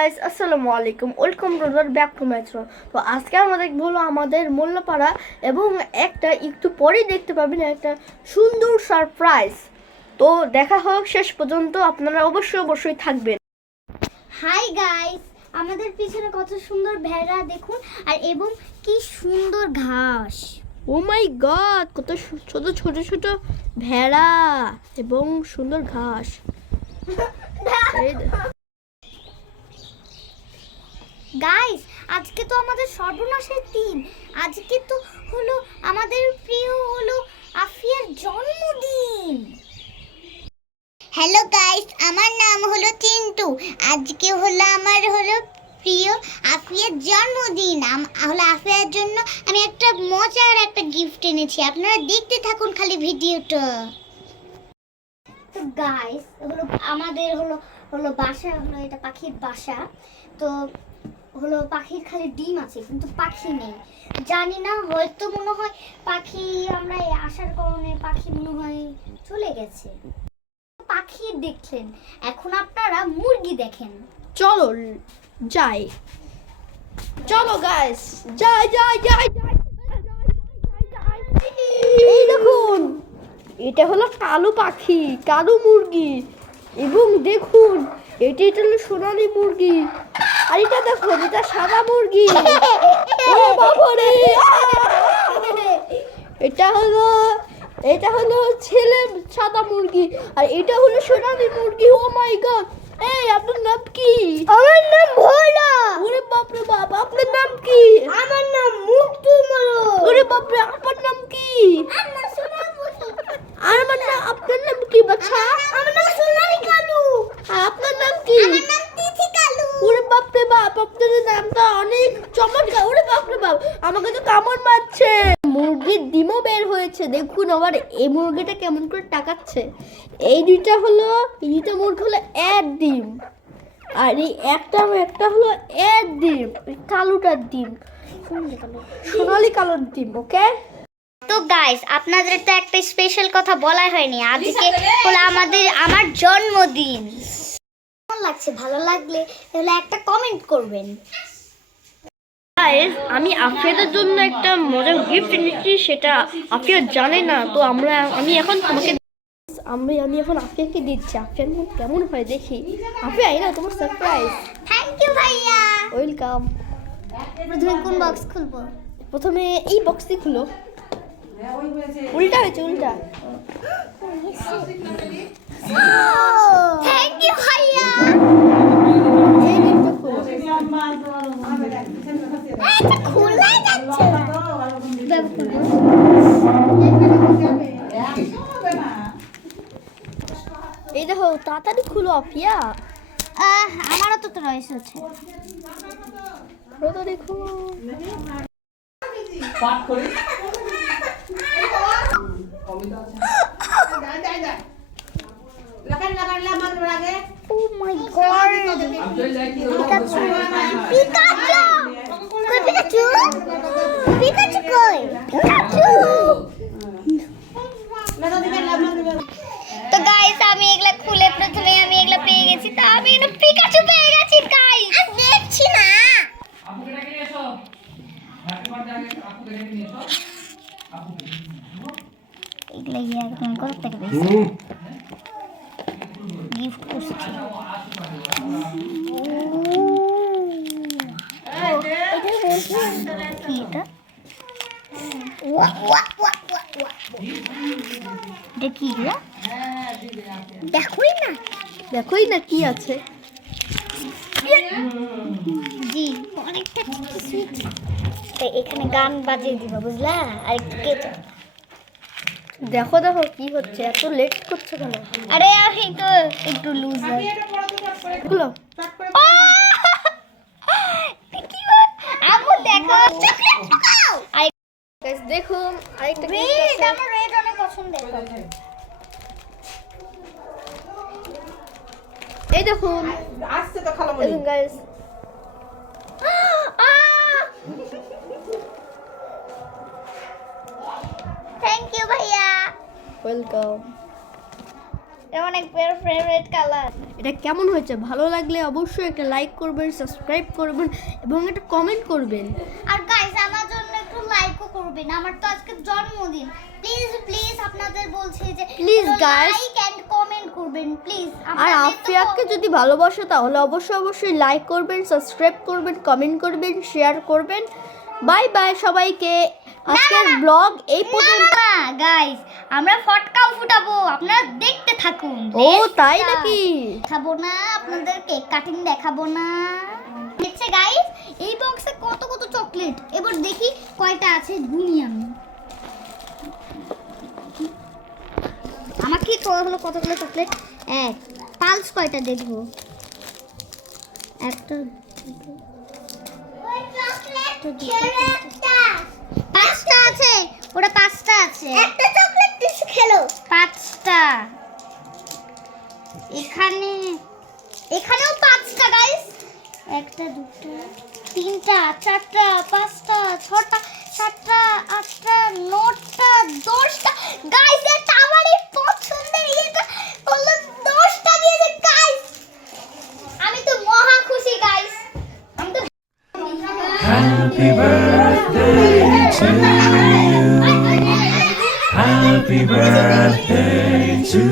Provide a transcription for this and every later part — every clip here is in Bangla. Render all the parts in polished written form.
গাইস আসসালামু আলাইকুম, welcome back to my channel. তো আজকে আমরা দেখব হলো আমাদের মোল্লাপাড়া এবং একটা একটু পরেই দেখতে পাবেন একটা সুন্দর সারপ্রাইজ। তো দেখা হোক শেষ পর্যন্ত, আপনারা অবশ্যই থাকবেন। হাই গাইস, আমাদের পিছনে কত সুন্দর ভেড়া দেখুন, আর এবং কি সুন্দর ঘাস। ও মাই গড, কত ছোট ছোট ছোট ভেড়া এবং সুন্দর ঘাস। গাইস, আজকে তো আমাদের সর্বনাশের দিন। আজকে তো হলো আমাদের প্রিয় হলো আফিয়ার জন্মদিন। হ্যালো গাইস, আমার নাম হলো চিন্টু। আজকে হলো আমার হলো প্রিয় আফিয়ার জন্মদিন। হলো আফিয়ার জন্য আমি একটা মজার একটা গিফট এনেছি। আপনারা দেখতে থাকুন খালি ভিডিওটা। তো গাইস, হলো আমাদের হলো হলো বাসা, হলো এটা পাখির বাসা। তো হলো পাখির খালি ডিম আছে, কিন্তু পাখি নেই। জানি না, হয়তো মনে হয় পাখি আমরা আসার কারণে পাখি মনে হয় চলে গেছে। পাখি দেখলেন, এখন আপনারা মুরগি দেখেন। চলো যাই, চলো গাইস, যাই যাই যাই যাই। এই দেখুন, এটা হলো কালো পাখি, কালো মুরগি, এবং দেখুন এটা হলো সোনালী মুরগি, আর এটা দেখুন এটা সাদা মুরগি। ওরে বাবারে, এটা হলো ছেলে সাদা মুরগি, আর এটা হলো সোনালী মুরগি। ও মাই গড, এই আপনার নাম কি? আমার নাম ভোলা। ওরে বাপ রে বাপ, আপনার নাম কি? আমার নাম মুক্তু মরো। ওরে বাপ রে, আপনার নাম কি? আমার সোনামণি। আর আমার নাম, আপনার নাম কি বাচ্চা? আমার নাম সোনালী কালু। আর আপনার নাম কি? আমার নাম তিথি কালু। ওরে বাপ রে বাপ, আপনার নামটা অনেক চমৎকার। ওরে বাপ রে বাপ, আমাকে তো কামড় মারছে। মুরগির ডিমও বের হয়েছে, দেখুন আবার এই মুরগিটা কেমন করে টাকাচ্ছে। এই দুইটা মুরগি হলো এক ডিম, আর এই একটা হলো এক ডিম, কালোটার ডিম, সোনালী কালোর ডিম। ওকে, তো গাইস, আপনাদের তো একটা স্পেশাল কথা বলা হয়নি। আজকে হলো আমার জন্মদিন। কেমন লাগছে? ভালো লাগলে তাহলে একটা কমেন্ট করবেন। গাইস, আমি আফিয়াদের জন্য একটা মজার গিফট এনেছি, সেটা আফিয়া জানে না। তো আমি এখন তোমাকে আমি এখন আফিয়াকে দিচ্ছি। আফিয়ার মুখ কেমন হয় দেখি। আফিয়া, এই না তোমার সারপ্রাইজ। থ্যাংক ইউ ভাইয়া। ওয়েলকাম। প্রথমে কোন বক্স খুলবো? প্রথমে এই বক্সটি খুলো। উল্টা হয়েছে, উল্টা। থ্যাংক ইউ ভাইয়া। এই গিফটটা খুলো। এটা খোলা যাচ্ছে না। এই দেখো, তাড়াতাড়ি খুলো আফিয়া। আমারও তো রয়েছে। তাড়াতাড়ি খুলো। Oh my god! Pikachu! Pikachu! Koi Pikachu? Pikachu koi? Pikachu! তো গাইস, আমি এগুলা খুলে প্রথমে আমি এগুলা পেয়ে গেছি। তো আমি এটা পিকাচু পেয়ে গেছি গাইস। আমি দেখছি না। এগুলা একদম কত টাকা দিয়েছি? গিফট করছি। কি এটা? এটা কি গো? দেখোই না কি আছে। জি, অনেকটা সুইট। এখানে গান বাজিয়ে দিবা, বুঝলা? আর একটু কেটে। দেখো দেখো কি হচ্ছে, এত লেট করছে কেন? আরে আমি তো একটু লুজ খুলো। আপু দেখো, গাইস দেখুন, আরেকটা রেড, আমার রেড অনেক পছন্দের। এই দেখুন, আসছে তো খালামণি। দেখুন গাইস। থ্যাংক ইউ ভাইয়া। ওয়েলকাম। এটা অনেক ফেভারিট কালার। এটা কেমন হয়েছে? ভালো লাগলে অবশ্যই একটা লাইক করবেন, সাবস্ক্রাইব করবেন এবং একটা কমেন্ট করবেন। আর গাইস আমার জন্য একটু লাইকও করবেন, আমার তো আজকে জন্মদিন। প্লিজ প্লিজ আপনাদের বলছি যে Please, guys. Like and comment করবেন প্লিজ। আর আফিয়াকে যদি ভালোবাসো তাহলে অবশ্যই লাইক করবেন, সাবস্ক্রাইব করবেন, কমেন্ট করবেন, শেয়ার করবেন। বাই বাই সবাইকে। আজকের ব্লগ এই পর্যন্ত। না গাইস, আমরা ফটকাও ফুটাবো, আপনারা দেখতে থাকুন। ও তাই নাকি? দেখাবো না আপনাদের, কেক কাটিং দেখাবো না। দেখছে গাইস, এই বক্সে কত কত চকলেট। এবার দেখি কয়টা আছে, গুনি আমি। আমার কি হলো কতগুলো চকলেট? এক, পালস কয়টা দেখবো? একটা, পাঁচটা আছে, ওটা পাঁচটা আছে। একটা চকলেট পিস খেলো। পাঁচটা। এখানেও পাঁচটা গাইস। একটা, দুটো, তিনটা, চারটা, পাঁচটা, ছটা, সাতটা, আটটা, নটা, 10টা। গাইস এটা আমারই পছন্দের, এটা হলো 10টা দিয়েছে গাইস। আমি তো মহা খুশি গাইস। আমি তো Happy birthday to you. Happy birthday to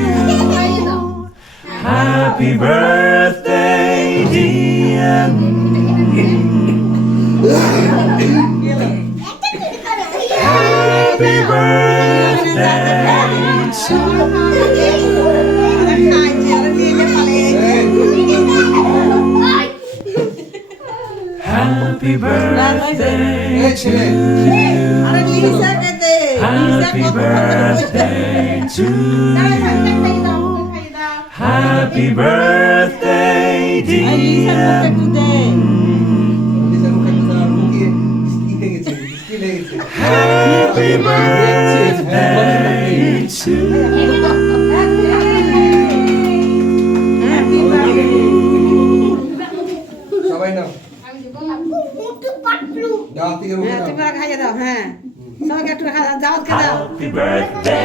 you. Happy birthday, dear. Happy birthday to Happy birthday to you. Happy birthday to you. Happy birthday, dear. Happy birthday to সবাই নাও মুটু পাটলু। দাও থেকে মুখে দাও তোমরা খাইয়ে দাও। হ্যাঁ, সবাইকে একটু দাওয়াত খেয়ে দাও। Happy birthday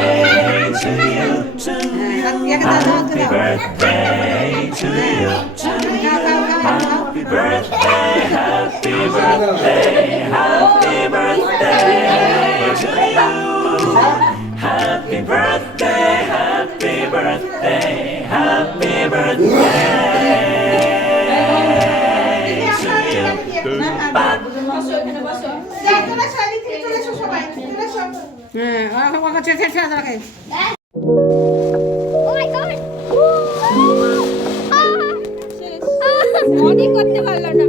to you. হ্যাঁ, একে দাও, দাওয়াত খেয়ে দাও। Birthday to you. খাও, খাও, খাও, খাও। Happy birthday, happy birthday, happy birthday to you. Happy birthday, happy birthday, happy birthday to you. হ্যাঁ, ওকে ছেড়ে ছেড়ে দাও। Oh my god! অনেক করতে পারলাম না।